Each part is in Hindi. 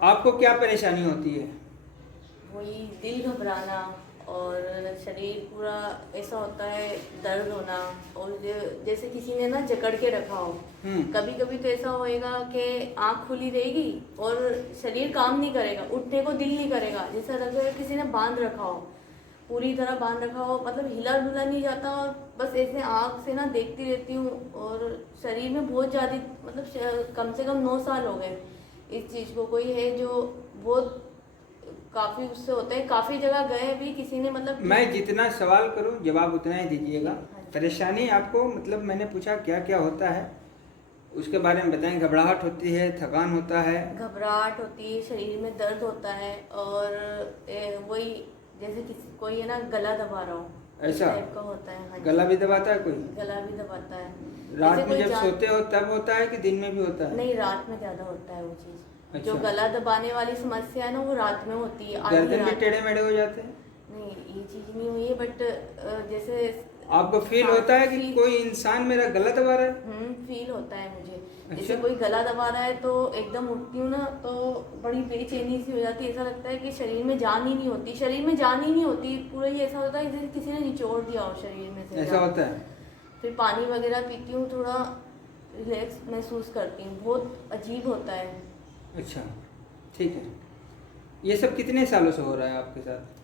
आपको क्या परेशानी होती है? वही दिल घबराना और शरीर पूरा ऐसा होता है, दर्द होना। और जैसे किसी ने ना जकड़ के रखा हो। कभी कभी तो ऐसा होएगा कि आंख खुली रहेगी और शरीर काम नहीं करेगा, उठने को दिल नहीं करेगा, जैसा लगेगा किसी ने बांध रखा हो, पूरी तरह बांध रखा हो, मतलब हिला डुला नहीं जाता। और बस ऐसे आंख से ना देखती रहती हूँ। और शरीर में बहुत ज़्यादा, मतलब कम से कम 9 साल हो गए इस चीज़ को। कोई है जो बहुत काफ़ी उससे होता है, काफ़ी जगह गए भी, किसी ने मतलब। मैं जितना सवाल करूं जवाब उतना ही दीजिएगा। हाँ जी। परेशानी आपको, मतलब मैंने पूछा क्या क्या होता है उसके बारे में बताएं। घबराहट होती है, थकान होता है? घबराहट होती है, शरीर में दर्द होता है। और वही जैसे किसी कोई है ना गला दबा रहा हो, इस ऐसा टाइप का होता है। हाँ जी। गला भी दबाता है कोई? गला भी दबाता है। रात जैसे में कोई जब सोते हो तब होता है कि दिन में भी होता है? नहीं, रात में ज़्यादा होता है वो चीज़। जो अच्छा। गला दबाने वाली समस्या है ना, वो रात में होती है, आधी गर्दन भी रात। टेढ़े मेढ़े हो जाते हैं? नहीं, ये चीज़ नहीं हुई है, बट जैसे आपको फील होता है कि कोई इंसान मेरा गला दबा रहा है? फील होता है मुझे। अच्छा। जैसे कोई गला दबा रहा है तो एकदम उठती हूँ ना, तो बड़ी बेचैनी सी हो जाती है। ऐसा लगता है कि शरीर में जान ही नहीं होती, शरीर में जान ही नहीं होती। पूरा ही ऐसा होता है जैसे किसी ने निचोड़ दिया हो शरीर में से ऐसा जान। होता है? फिर पानी वगैरह पीती हूँ, थोड़ा रिलैक्स महसूस करती हूँ। बहुत अजीब होता है। अच्छा, ठीक है। ये सब कितने सालों से हो रहा है आपके साथ?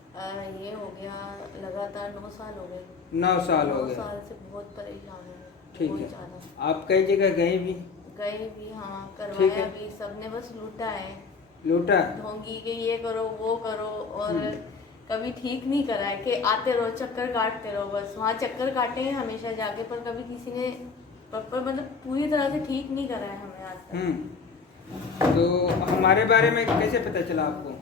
ये हो गया लगातार 9 साल हो गए। 9 साल हो 9 गए। साल से बहुत परेशान हूँ। ठीक बहुत है। ज़्यादा। आप कई जगह गए भी? गए भी, हाँ, ठीक करवाया है। भी, सबने बस लूटा है। लूटा? ढोंगी के ये करो वो करो, और हम्म। कभी ठीक नहीं करा है कि आते रहो चक्कर काटते रहो। बस वहाँ चक्कर काटे हैं हमेशा जाके, पर कभी किसी ने प्रॉपर, मतलब पूरी तरह से ठीक नहीं करा है हमें आज तक। तो हमारे बारे में कैसे पता चला आपको?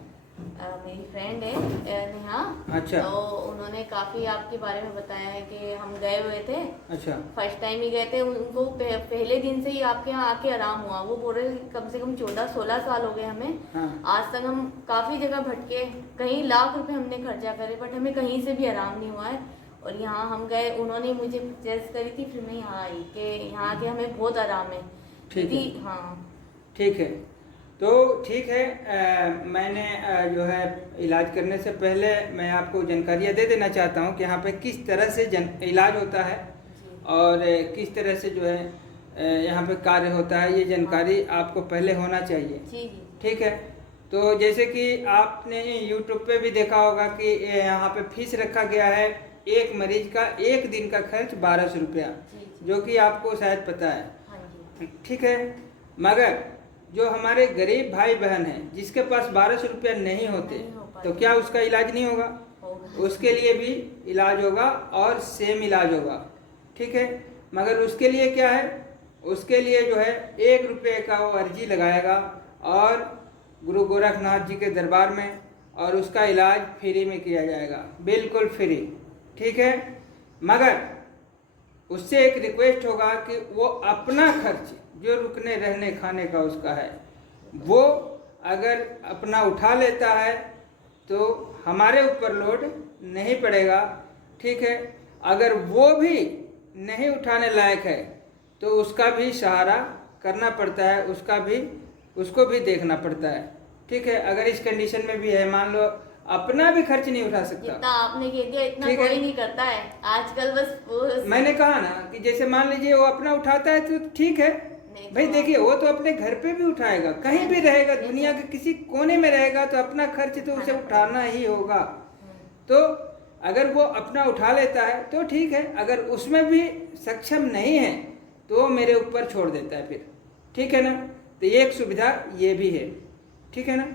मेरी फ्रेंड है नेहा। अच्छा। तो उन्होंने काफ़ी आपके बारे में बताया है कि हम गए हुए थे। अच्छा। फर्स्ट टाइम ही गए थे, उनको पहले दिन से ही आपके यहाँ आके आराम हुआ। वो बोल रहे कम से कम 14-16 साल हो गए हमें। हाँ। आज तक हम काफ़ी जगह भटके, कहीं लाख रुपए हमने खर्चा करे, बट हमें कहीं से भी आराम नहीं हुआ है। और यहाँ हम गए, उन्होंने मुझे सजेस्ट करी थी, फिर मैं यहाँ आई कि यहाँ आके हमें बहुत आराम है। ठीक है। हाँ। ठीक है, तो ठीक है। मैंने जो है इलाज करने से पहले मैं आपको जानकारियाँ दे देना चाहता हूँ कि यहाँ पे किस तरह से इलाज होता है जी। और किस तरह से जो है यहाँ पे कार्य होता है। ये जानकारी आपको पहले होना चाहिए। जी जी। ठीक है। तो जैसे कि आपने यूट्यूब पे भी देखा होगा कि यहाँ पे फीस रखा गया है, एक मरीज का एक दिन का खर्च 1200 रुपया, जी। जो कि आपको शायद पता है। हाँ जी। ठीक है। मगर जो हमारे गरीब भाई बहन हैं जिसके पास 1200 रुपया नहीं होते, नहीं हो पाता। तो क्या उसका इलाज नहीं होगा? होगा। उसके लिए भी इलाज होगा और सेम इलाज होगा। ठीक है। मगर उसके लिए क्या है, उसके लिए जो है 1 रुपये का वो अर्जी लगाएगा और गुरु गोरखनाथ जी के दरबार में, और उसका इलाज फ्री में किया जाएगा, बिल्कुल फ्री। ठीक है। मगर उससे एक रिक्वेस्ट होगा कि वो अपना खर्च जो रुकने रहने खाने का उसका है, वो अगर अपना उठा लेता है तो हमारे ऊपर लोड नहीं पड़ेगा। ठीक है। अगर वो भी नहीं उठाने लायक है तो उसका भी सहारा करना पड़ता है, उसको भी देखना पड़ता है। ठीक है। अगर इस कंडीशन में भी है, मान लो अपना भी खर्च नहीं उठा सकता, जितना आपने कह दिया इतना ठीक है। कोई नहीं करता है आजकल। बस मैंने कहा ना कि जैसे मान लीजिए वो अपना उठाता है तो ठीक है भाई। तो देखिए, वो तो अपने घर पे भी उठाएगा, कहीं भी रहेगा, दुनिया के किसी कोने में रहेगा, तो अपना खर्च तो उसे उठाना ही होगा। तो अगर वो अपना उठा लेता है तो ठीक है, अगर उसमें भी सक्षम नहीं है तो मेरे ऊपर छोड़ देता है फिर। ठीक है ना। तो ये एक सुविधा ये भी है। ठीक है ना,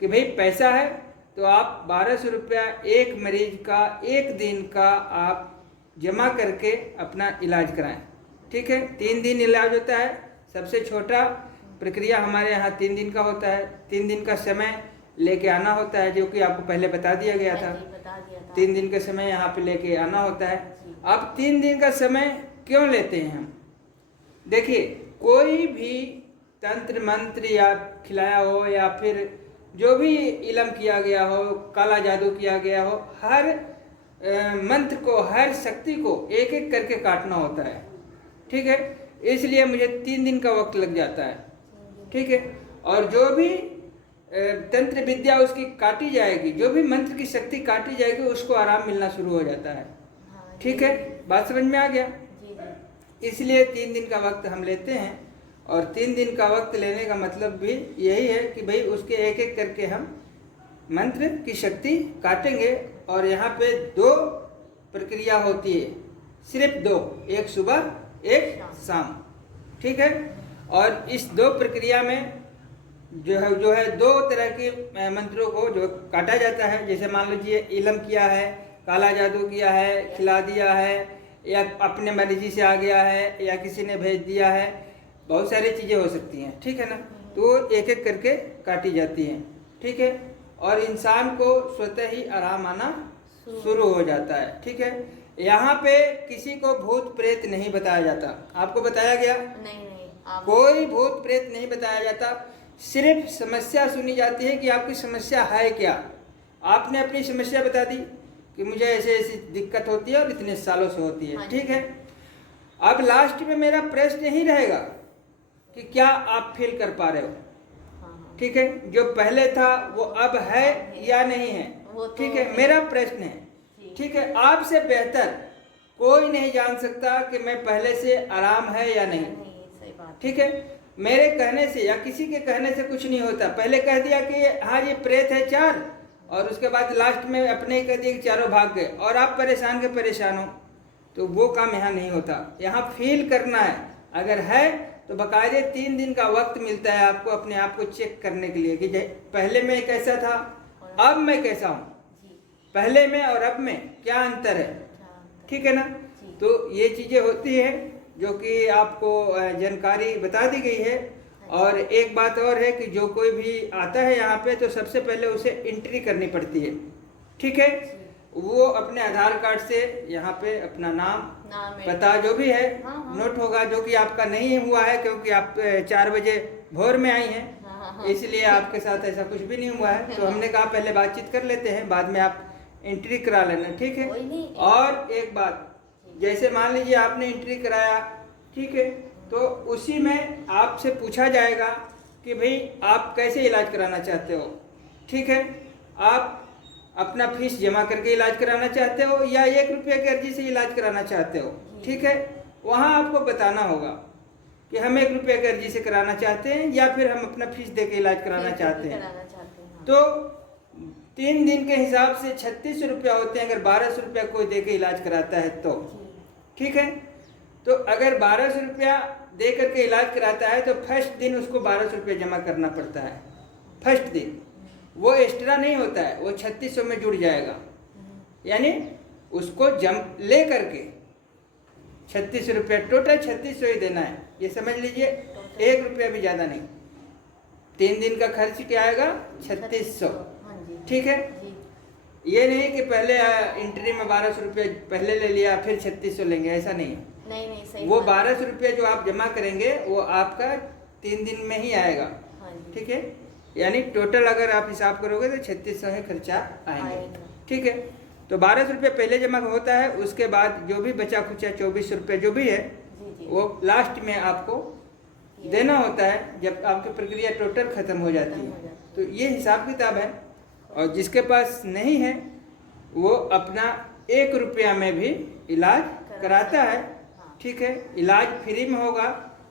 कि भाई पैसा है तो आप 1200 रुपया एक मरीज का एक दिन का आप जमा करके अपना इलाज कराएं। ठीक है। 3 दिन इलाज होता है। सबसे छोटा प्रक्रिया हमारे यहाँ 3 दिन का होता है। 3 दिन का समय लेके आना होता है, जो कि आपको पहले बता दिया गया था। बता दिया था। 3 दिन का समय यहाँ पे लेके आना होता है। जी। अब 3 दिन का समय क्यों लेते हैं हम? देखिए, कोई भी तंत्र मंत्र या खिलाया हो या फिर जो भी इलम किया गया हो, काला जादू किया गया हो, हर मंत्र को, हर शक्ति को एक एक करके काटना होता है। ठीक है। इसलिए मुझे 3 दिन का वक्त लग जाता है। ठीक है। और जो भी तंत्र विद्या उसकी काटी जाएगी, जो भी मंत्र की शक्ति काटी जाएगी उसको आराम मिलना शुरू हो जाता है। हाँ, ठीक है, बात समझ में आ गया। जी जी। इसलिए 3 दिन का वक्त हम लेते हैं, और 3 दिन का वक्त लेने का मतलब भी यही है कि भाई उसके एक एक करके हम मंत्र की शक्ति काटेंगे। और यहाँ पे 2 प्रक्रिया होती है, सिर्फ 2, एक सुबह एक शाम। ठीक है, और इस 2 प्रक्रिया में जो है 2 तरह के मंत्रों को जो काटा जाता है। जैसे मान लीजिए इलम किया है, काला जादू किया है, खिला दिया है, या अपने मर्जी से आ गया है, या किसी ने भेज दिया है, बहुत सारी चीज़ें हो सकती हैं। ठीक है ना, तो एक एक करके काटी जाती हैं। ठीक है, और इंसान को स्वतः ही आराम आना शुरू हो जाता है। ठीक है, यहाँ पे किसी को भूत प्रेत नहीं बताया जाता। आपको बताया गया? नहीं कोई भूत प्रेत नहीं बताया जाता, सिर्फ समस्या सुनी जाती है कि आपकी समस्या है क्या। आपने अपनी समस्या बता दी कि मुझे ऐसे ऐसी दिक्कत होती है और इतने सालों से होती है। ठीक है, अब लास्ट में मेरा प्रश्न यही रहेगा कि क्या आप फील कर पा रहे हो? ठीक है, जो पहले था वो अब है या नहीं है? ठीक है, मेरा प्रश्न है। ठीक है, आपसे बेहतर कोई नहीं जान सकता कि मैं पहले से आराम है या नहीं। ठीक है, मेरे कहने से या किसी के कहने से कुछ नहीं होता। पहले कह दिया कि हाँ ये प्रेत है 4, और उसके बाद लास्ट में अपने ही कह दिया कि चारों भाग गए, और आप परेशान के परेशान हो। तो वो काम यहाँ नहीं होता, यहाँ फील करना है। अगर है तो बाकायदे 3 दिन का वक्त मिलता है आपको अपने आप को चेक करने के लिए कि पहले मैं कैसा था, अब मैं कैसा हूँ, पहले में और अब में क्या अंतर है। ठीक है ना, तो ये चीज़ें होती है जो कि आपको जानकारी बता दी गई है। और एक बात और है कि जो कोई भी आता है यहाँ पे तो सबसे पहले उसे एंट्री करनी पड़ती है। ठीक है, वो अपने आधार कार्ड से यहाँ पे अपना नाम पता जो भी है नोट होगा, जो कि आपका नहीं हुआ है क्योंकि आप 4 बजे भोर में आई हैं, इसलिए आपके साथ ऐसा कुछ भी नहीं हुआ है। तो हमने कहा पहले बातचीत कर लेते हैं, बाद में आप एंट्री करा लेना। ठीक है, और एक बात, जैसे मान लीजिए आपने एंट्री कराया, ठीक है, तो उसी में आपसे पूछा जाएगा कि भाई आप कैसे इलाज कराना चाहते हो। ठीक है, आप अपना फीस जमा करके इलाज कराना चाहते हो या 1 रुपये की अर्जी से इलाज कराना चाहते हो। ठीक है, वहाँ आपको बताना होगा कि हम 1 रुपये की अर्जी से कराना चाहते हैं या फिर हम अपना फीस दे के इलाज कराना चाहते हैं। तो 3 दिन के हिसाब से 3600 रुपया होते हैं अगर 1200 रुपया कोई दे के इलाज कराता है तो। ठीक है, तो अगर 1200 रुपया दे करके इलाज कराता है तो फर्स्ट दिन उसको 1200 रुपया जमा करना पड़ता है। फर्स्ट दिन वो एक्स्ट्रा नहीं होता है, वो 3600 में जुड़ जाएगा। यानी उसको ले करके 3600 रुपया, टोटल 3600 ही देना है, ये समझ लीजिए, 1 रुपया भी ज़्यादा नहीं। 3 दिन का खर्च क्या आएगा? 3600। ठीक है, ये नहीं कि पहले एंट्री में 1200 रुपये पहले ले लिया फिर 3600 लेंगे, ऐसा नहीं है। नहीं सही, वो 1200 रुपये जो आप जमा करेंगे वो आपका 3 दिन में ही आएगा। ठीक है, यानी टोटल अगर आप हिसाब करोगे तो 3600 ही खर्चा आएंगे। ठीक है, तो 1200 रुपये पहले जमा होता है, उसके बाद जो भी बचा खुचा 2400 रुपये जो भी है वो लास्ट में आपको देना होता है जब आपकी प्रक्रिया टोटल खत्म हो जाती है। तो ये हिसाब किताब है, और जिसके पास नहीं है वो अपना 1 रुपया में भी इलाज कराता है। ठीक है, इलाज फ्री में होगा,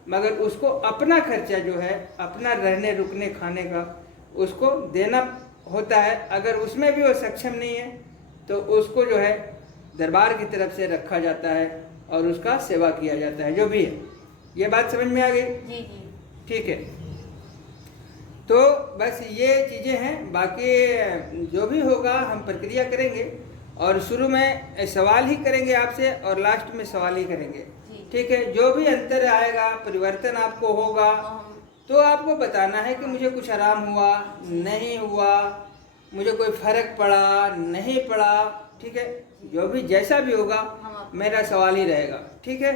मगर उसको अपना खर्चा जो है, अपना रहने रुकने खाने का, उसको देना होता है। अगर उसमें भी वो सक्षम नहीं है तो उसको जो है दरबार की तरफ से रखा जाता है और उसका सेवा किया जाता है, जो भी है। ये बात समझ में आ गई? जी जी। ठीक है, तो बस ये चीज़ें हैं, बाकी जो भी होगा हम प्रक्रिया करेंगे, और शुरू में सवाल ही करेंगे आपसे और लास्ट में सवाल ही करेंगे। ठीक है, जो भी अंतर आएगा, परिवर्तन आपको होगा, तो आपको बताना है कि मुझे कुछ आराम हुआ, नहीं हुआ, मुझे कोई फर्क पड़ा, नहीं पड़ा। ठीक है, जो भी जैसा भी होगा मेरा सवाल ही रहेगा। ठीक है,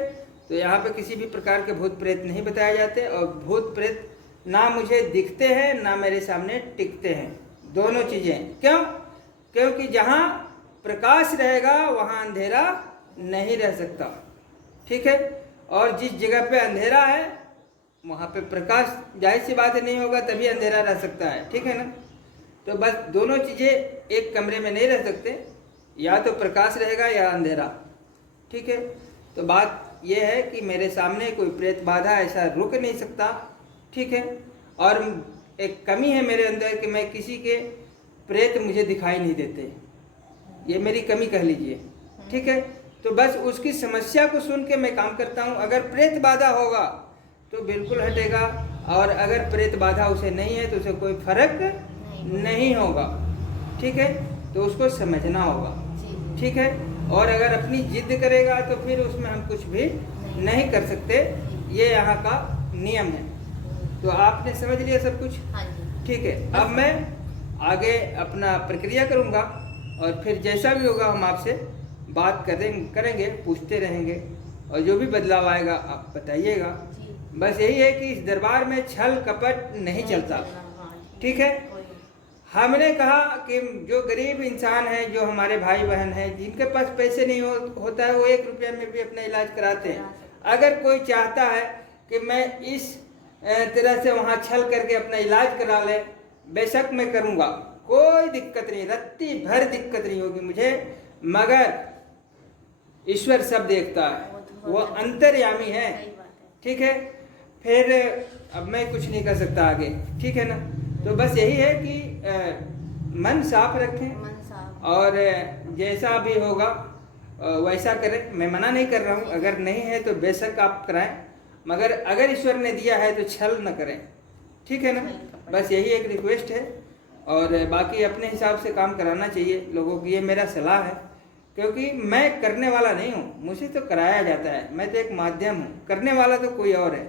तो यहाँ पे किसी भी प्रकार के भूत प्रेत नहीं बताए जाते, और भूत प्रेत ना मुझे दिखते हैं ना मेरे सामने टिकते हैं, दोनों चीज़ें। क्यों? क्योंकि जहाँ प्रकाश रहेगा वहाँ अंधेरा नहीं रह सकता। ठीक है, और जिस जगह पे अंधेरा है वहाँ पे प्रकाश जाहिर सी बात है नहीं होगा, तभी अंधेरा रह सकता है, ठीक है ना। तो बस दोनों चीज़ें एक कमरे में नहीं रह सकते, या तो प्रकाश रहेगा या अंधेरा, ठीक है। तो बात यह है कि मेरे सामने कोई प्रेत बाधा ऐसा रुक नहीं सकता, ठीक है। और एक कमी है मेरे अंदर कि मैं किसी के प्रेत मुझे दिखाई नहीं देते, ये मेरी कमी कह लीजिए, ठीक है। तो बस उसकी समस्या को सुन के मैं काम करता हूँ। अगर प्रेत बाधा होगा तो बिल्कुल हटेगा, और अगर प्रेत बाधा उसे नहीं है तो उसे कोई फर्क नहीं होगा, ठीक है। तो उसको समझना होगा, ठीक है। और अगर अपनी जिद करेगा तो फिर उसमें हम कुछ भी नहीं कर सकते, ये यहाँ का नियम है। तो आपने समझ लिया सब कुछ, ठीक है। अब मैं आगे अपना प्रक्रिया करूँगा, और फिर जैसा भी होगा हम आपसे बात करेंगे, पूछते रहेंगे, और जो भी बदलाव आएगा आप बताइएगा। बस यही है कि इस दरबार में छल कपट नहीं चलता, ठीक है। हमने कहा कि जो गरीब इंसान है, जो हमारे भाई बहन हैं, जिनके पास पैसे नहीं होता है, वो 1 रुपये में भी अपना इलाज कराते हैं। अगर कोई चाहता है कि मैं इस तरह से वहाँ छल करके अपना इलाज करा ले, बेशक मैं करूँगा, कोई दिक्कत नहीं, रत्ती भर दिक्कत नहीं होगी मुझे। मगर ईश्वर सब देखता है, वो अंतर्यामी है, ठीक है। फिर अब मैं कुछ नहीं कर सकता आगे, ठीक है ना। तो बस यही है कि मन साफ रखें, और जैसा भी होगा वैसा करें। मैं मना नहीं कर रहा हूँ, अगर नहीं है तो बेशक आप कराएं, मगर अगर ईश्वर ने दिया है तो छल न करें, ठीक है ना। बस यही एक रिक्वेस्ट है, और बाकी अपने हिसाब से काम कराना चाहिए लोगों की, ये मेरा सलाह है। क्योंकि मैं करने वाला नहीं हूँ, मुझे तो कराया जाता है, मैं तो एक माध्यम हूँ, करने वाला तो कोई और है,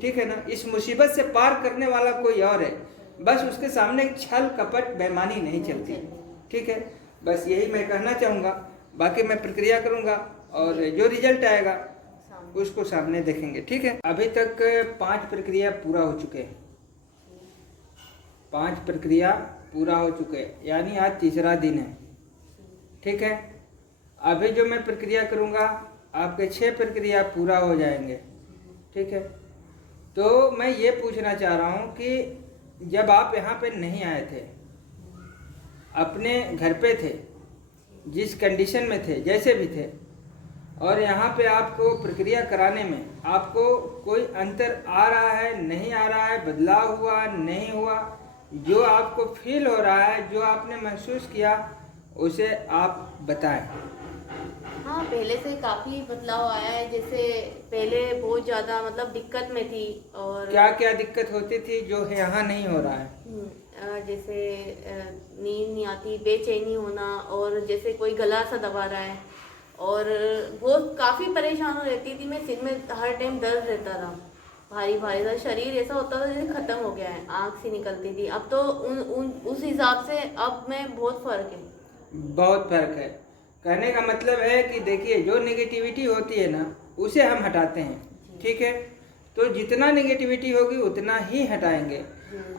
ठीक है ना। इस मुसीबत से पार करने वाला कोई और है, बस उसके सामने छल कपट बेईमानी नहीं चलती, ठीक है। बस यही मैं कहना चाहूँगा। बाकी मैं प्रक्रिया करूँगा, और जो रिजल्ट आएगा उसको सामने देखेंगे, ठीक है। अभी तक 5 प्रक्रिया पूरा हो चुके हैं, 5 प्रक्रिया पूरा हो चुके हैं, यानी आज तीसरा दिन है, ठीक है। अभी जो मैं प्रक्रिया करूँगा आपके 6 प्रक्रिया पूरा हो जाएंगे, ठीक है। तो मैं ये पूछना चाह रहा हूँ कि जब आप यहाँ पे नहीं आए थे, अपने घर पे थे, जिस कंडीशन में थे, जैसे भी थे, और यहाँ पे आपको प्रक्रिया कराने में आपको कोई अंतर आ रहा है, नहीं आ रहा है, बदलाव हुआ नहीं हुआ, जो आपको फील हो रहा है, जो आपने महसूस किया, उसे आप बताएं। हाँ, पहले से काफ़ी बदलाव आया है। जैसे पहले बहुत ज़्यादा मतलब दिक्कत में थी, और क्या क्या दिक्कत होती थी जो यहाँ नहीं हो रहा है? जैसे नींद नहीं आती, बेचैनी होना, और जैसे कोई गला सा दबा रहा है, और बहुत काफ़ी परेशान हो रहती थी मैं। सिर में हर टाइम दर्द रहता था, भारी भारी सा, शरीर ऐसा होता था जैसे ख़त्म हो गया है, आँख से निकलती थी। अब तो उस हिसाब से अब मैं बहुत फ़र्क है, बहुत फर्क है। कहने का मतलब है कि देखिए, जो नेगेटिविटी होती है ना, उसे हम हटाते हैं, ठीक है। तो जितना नेगेटिविटी होगी उतना ही हटाएंगे।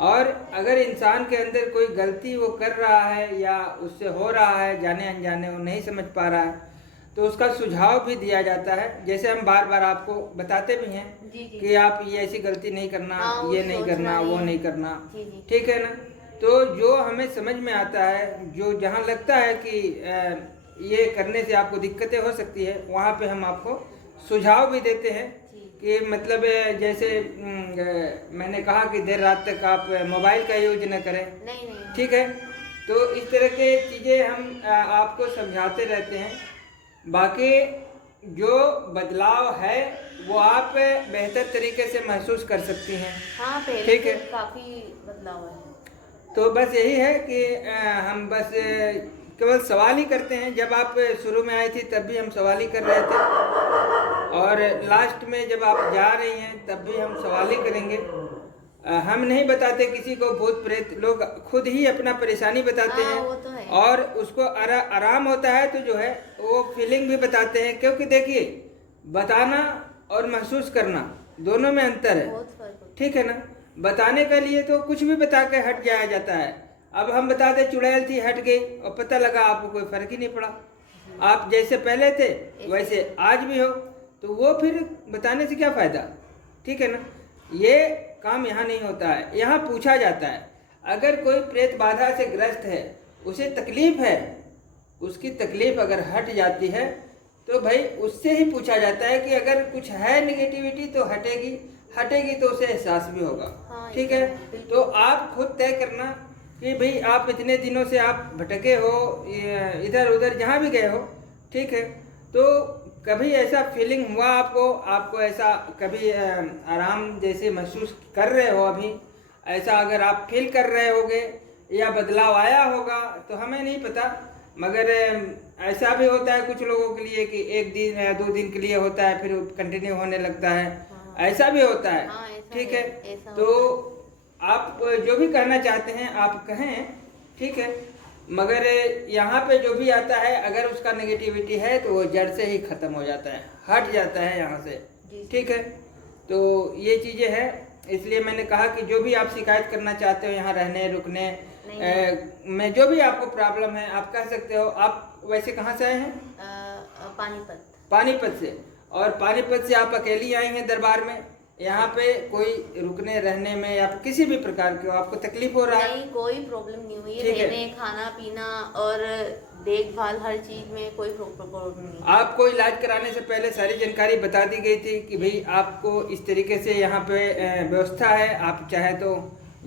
और अगर इंसान के अंदर कोई गलती वो कर रहा है, या उससे हो रहा है जाने अनजाने, वो नहीं समझ पा रहा है, तो उसका सुझाव भी दिया जाता है। जैसे हम बार बार आपको बताते भी हैं कि आप ये ऐसी गलती नहीं करना, ये नहीं करना, वो नहीं करना, ठीक है ना। तो जो हमें समझ में आता है, जो जहाँ लगता है कि ये करने से आपको दिक्कतें हो सकती है, वहाँ पे हम आपको सुझाव भी देते हैं कि मतलब जैसे मैंने कहा कि देर रात तक आप मोबाइल का यूज न करें, नहीं। ठीक है। तो इस तरह के चीज़ें हम आपको समझाते रहते हैं। बाकी जो बदलाव है वो आप बेहतर तरीके से महसूस कर सकती हैं। हाँ, पहले ठीक है, काफ़ी बदलाव है। तो बस यही है कि हम बस केवल सवाल ही करते हैं। जब आप शुरू में आई थी तब भी हम सवाल ही कर रहे थे, और लास्ट में जब आप जा रही हैं तब भी हम सवाल ही करेंगे। हम नहीं बताते किसी को भूत प्रेत, लोग खुद ही अपना परेशानी बताते हैं, वो तो है। और उसको आराम होता है तो जो है वो फीलिंग भी बताते हैं। क्योंकि देखिए, बताना और महसूस करना दोनों में अंतर है, बहुत फर्क होता ठीक है ना। बताने के लिए तो कुछ भी बता के हट जाया जाता है। अब हम बता दें चुड़ैल थी, हट गई, और पता लगा आपको कोई फर्क ही नहीं पड़ा, आप जैसे पहले थे वैसे आज भी हो, तो वो फिर बताने से क्या फ़ायदा, ठीक है ना। ये काम यहाँ नहीं होता है। यहाँ पूछा जाता है, अगर कोई प्रेत बाधा से ग्रस्त है, उसे तकलीफ है, उसकी तकलीफ अगर हट जाती है तो भाई उससे ही पूछा जाता है कि अगर कुछ है निगेटिविटी तो हटेगी तो उसे एहसास भी होगा। हाँ, ठीक है, तो आप खुद तय करना कि भाई आप इतने दिनों से आप भटके हो, इधर उधर जहाँ भी गए हो, ठीक है, तो कभी ऐसा फीलिंग हुआ आपको ऐसा कभी आराम जैसे महसूस कर रहे हो अभी, ऐसा अगर आप फील कर रहे होगे या बदलाव आया होगा तो हमें नहीं पता, मगर ऐसा भी होता है कुछ लोगों के लिए कि 1 दिन या 2 दिन के लिए होता है, फिर कंटिन्यू होने लगता है। हाँ, ऐसा भी होता है। हाँ, ऐसा ठीक है, ऐसा तो आप जो भी कहना चाहते हैं आप कहें, ठीक है, मगर यहाँ पे जो भी आता है अगर उसका नेगेटिविटी है तो वो जड़ से ही खत्म हो जाता है, हट जाता है यहाँ से। ठीक है, तो ये चीज़ें हैं, इसलिए मैंने कहा कि जो भी आप शिकायत करना चाहते हो यहाँ रहने रुकने में, जो भी आपको प्रॉब्लम है आप कह सकते हो। आप वैसे कहाँ से आए हैं? पानीपत से। और पानीपत से आप अकेली आई हैं दरबार में? यहाँ पे कोई रुकने रहने में या किसी भी प्रकार की आपको तकलीफ हो रहा है? नहीं, कोई प्रॉब्लम नहीं हुई है। रहने, खाना पीना और देखभाल हर चीज में कोई प्रॉब्लम नहीं। आपको इलाज कराने से पहले सारी जानकारी बता दी गई थी कि भाई आपको इस तरीके से यहाँ पे व्यवस्था है, आप चाहे तो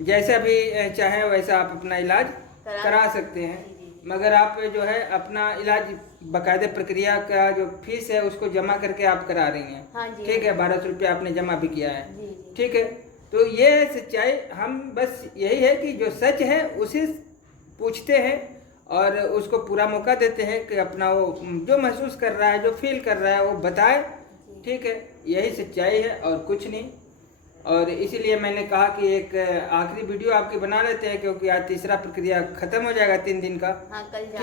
जैसा भी चाहे वैसा आप अपना इलाज करा सकते हैं, मगर आप जो है अपना इलाज बाकायदे प्रक्रिया का जो फीस है उसको जमा करके आप करा रही हैं। हाँ जी, ठीक है, 1200 रुपया आपने जमा भी किया है। जी, जी। ठीक है, तो ये है सच्चाई। हम बस यही है कि जो सच है उसे पूछते हैं और उसको पूरा मौका देते हैं कि अपना वो जो महसूस कर रहा है, जो फील कर रहा है वो बताए। ठीक है, यही सच्चाई है और कुछ नहीं। और इसीलिए मैंने कहा कि एक आखिरी वीडियो आपकी बना लेते हैं, क्योंकि आज तीसरा प्रक्रिया खत्म हो जाएगा 3 दिन का। हाँ, कल ठीक।